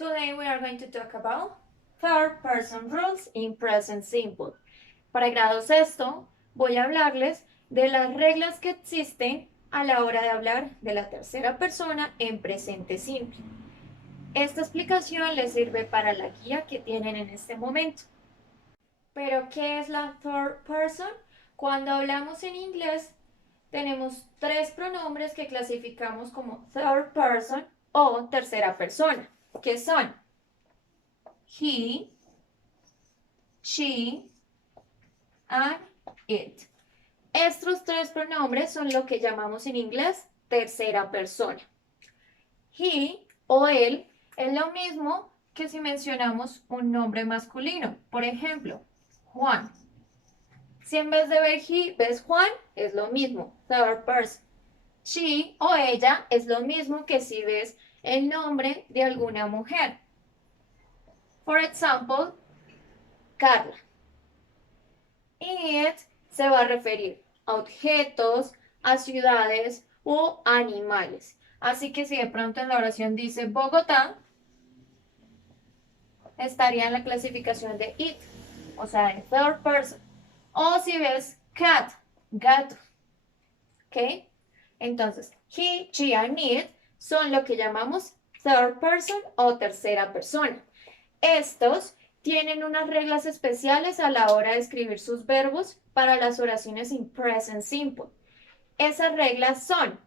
Today we are going to talk about third person rules in present simple. Para grado sexto voy a hablarles de las reglas que existen a la hora de hablar de la tercera persona en presente simple. Esta explicación les sirve para la guía que tienen en este momento. Pero, ¿qué es la third person? Cuando hablamos en inglés, tenemos tres pronombres que clasificamos como third person o tercera persona, que son he, she, and it. Estos tres pronombres son lo que llamamos en inglés tercera persona. He o él es lo mismo que si mencionamos un nombre masculino. Por ejemplo, Juan. Si en vez de ver he ves Juan, es lo mismo, third person. She o ella es lo mismo que si ves el nombre de alguna mujer. For example, Carla. It se va a referir a objetos, a ciudades o animales. Así que si de pronto en la oración dice Bogotá, estaría en la clasificación de it, o sea, en third person. O si ves cat, gato. ¿Ok? Entonces, he, she, and it son lo que llamamos third person o tercera persona. Estos tienen unas reglas especiales a la hora de escribir sus verbos para las oraciones in present simple. Esas reglas son,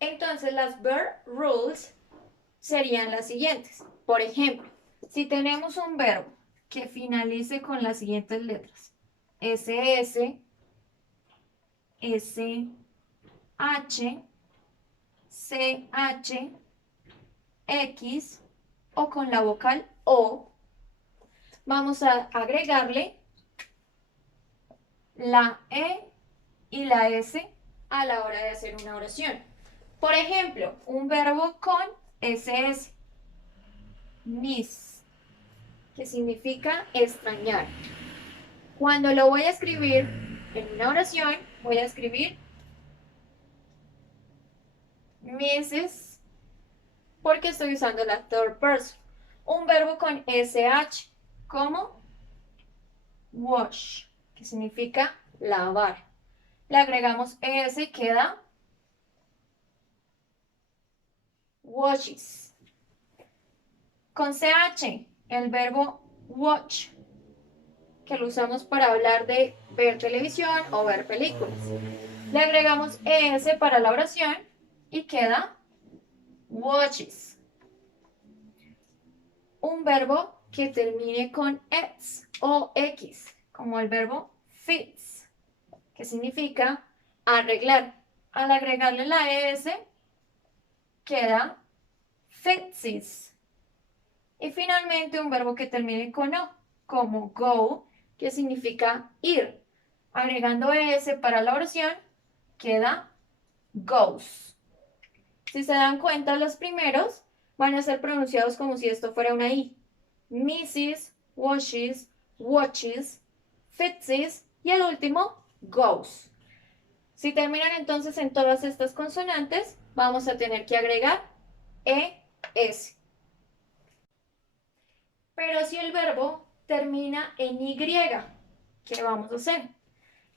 entonces las verb rules serían las siguientes. Por ejemplo, si tenemos un verbo que finalice con las siguientes letras, SS, SH, CH, X o con la vocal O, vamos a agregarle la E y la S a la hora de hacer una oración. Por ejemplo, un verbo con SS, miss, que significa extrañar. Cuando lo voy a escribir en una oración, voy a escribir misses porque estoy usando la third person. Un verbo con SH, como wash, que significa lavar. Le agregamos ES y queda washes. Con CH, el verbo watch, que lo usamos para hablar de ver televisión o ver películas. Le agregamos ES para la oración y queda watches. Un verbo que termine con X o X, como el verbo fix, que significa arreglar. Al agregarle la ES, queda fixes. Y finalmente un verbo que termine con O, como go, que significa ir. Agregando ES para la oración, queda goes. Si se dan cuenta, los primeros van a ser pronunciados como si esto fuera una I. Misses, washes, watches, fixes y el último, goes. Si terminan entonces en todas estas consonantes, vamos a tener que agregar ES. Pero si el verbo termina en Y, ¿qué vamos a hacer?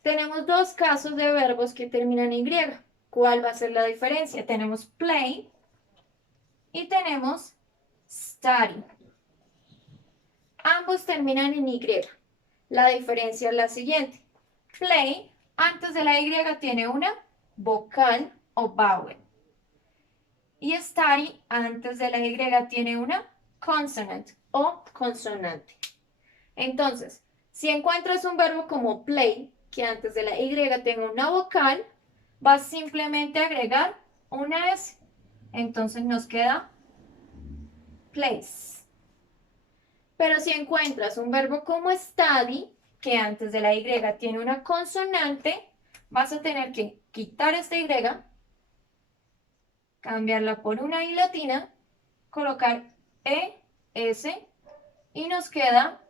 Tenemos dos casos de verbos que terminan en Y. ¿Cuál va a ser la diferencia? Tenemos play y tenemos study. Ambos terminan en Y. La diferencia es la siguiente. Play, antes de la Y tiene una vocal o vowel. Y study, antes de la Y tiene una consonant o consonante. Entonces, si encuentras un verbo como play, que antes de la Y tenga una vocal, vas simplemente a agregar una S. Entonces nos queda place. Pero si encuentras un verbo como study, que antes de la Y tiene una consonante, vas a tener que quitar esta Y, cambiarla por una I latina, colocar ES y nos queda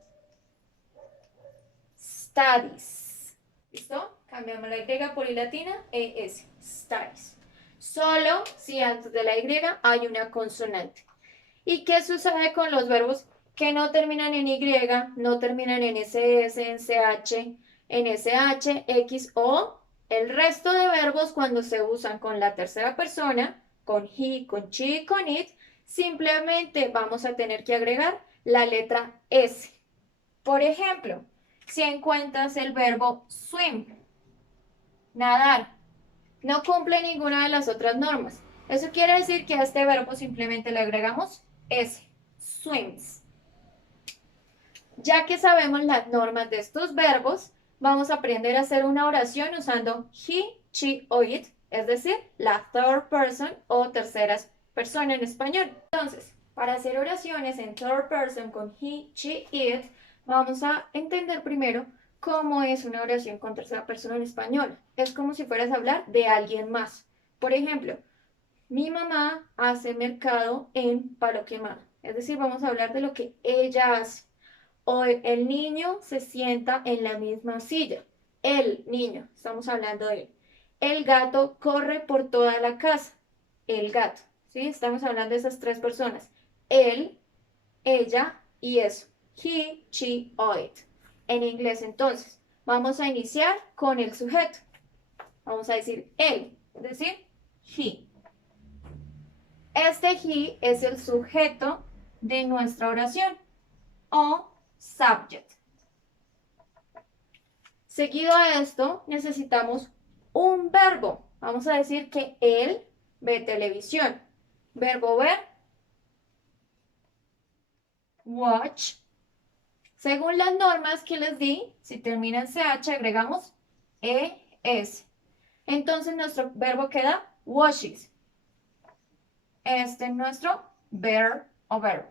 studies. ¿Listo? Cambiamos la Y por I latina, ES, studies. Solo si antes de la Y hay una consonante. ¿Y qué sucede con los verbos que no terminan en Y, no terminan en SS, en CH, en SH, X o el resto de verbos cuando se usan con la tercera persona, con he, con she y con it, simplemente vamos a tener que agregar la letra S. Por ejemplo, si encuentras el verbo swim, nadar, no cumple ninguna de las otras normas. Eso quiere decir que a este verbo simplemente le agregamos S, swims. Ya que sabemos las normas de estos verbos, vamos a aprender a hacer una oración usando he, she o it, es decir, la third person o tercera persona en español. Entonces, para hacer oraciones en third person con he, she, it, vamos a entender primero cómo es una oración con tercera persona en español. Es como si fueras a hablar de alguien más. Por ejemplo, mi mamá hace mercado en Palo Quemado. Es decir, vamos a hablar de lo que ella hace. O el niño se sienta en la misma silla. El niño, estamos hablando de él. El gato corre por toda la casa. El gato, ¿sí? Estamos hablando de esas tres personas. Él, ella y eso. He, she, o it. En inglés, entonces, vamos a iniciar con el sujeto. Vamos a decir él, es decir, he. Este he es el sujeto de nuestra oración o subject. Seguido a esto, necesitamos un verbo. Vamos a decir que él ve televisión. Verbo ver, watch. Según las normas que les di, si termina en CH, agregamos ES. Entonces nuestro verbo queda watches. Este es nuestro ver o verbo.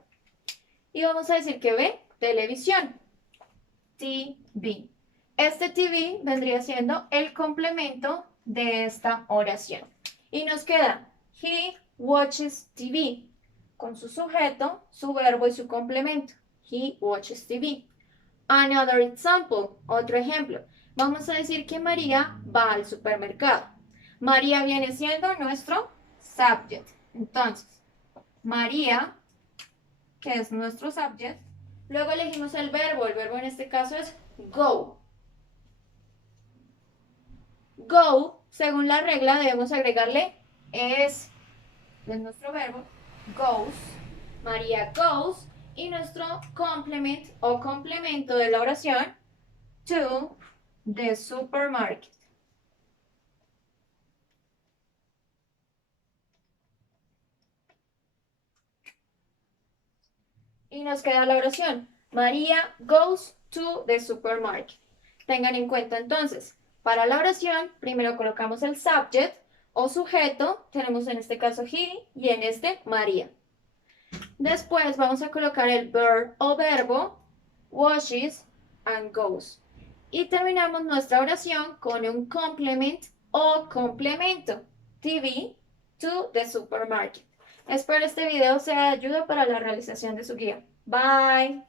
Y vamos a decir que ve televisión. TV. Este TV vendría siendo el complemento de esta oración. Y nos queda he watches TV con su sujeto, su verbo y su complemento. He watches TV. Another example, otro ejemplo. Vamos a decir que María va al supermercado. María viene siendo nuestro subject. Entonces, María, que es nuestro subject. Luego elegimos el verbo en este caso es go. Go, según la regla, debemos agregarle es nuestro verbo, goes. María goes. Y nuestro complement o complemento de la oración, to the supermarket. Y nos queda la oración, María goes to the supermarket. Tengan en cuenta entonces, para la oración, primero colocamos el subject o sujeto, tenemos en este caso he y en este María. Después vamos a colocar el verb o verbo, washes and goes. Y terminamos nuestra oración con un complement o complemento, TV to the supermarket. Espero este video sea de ayuda para la realización de su guía. Bye.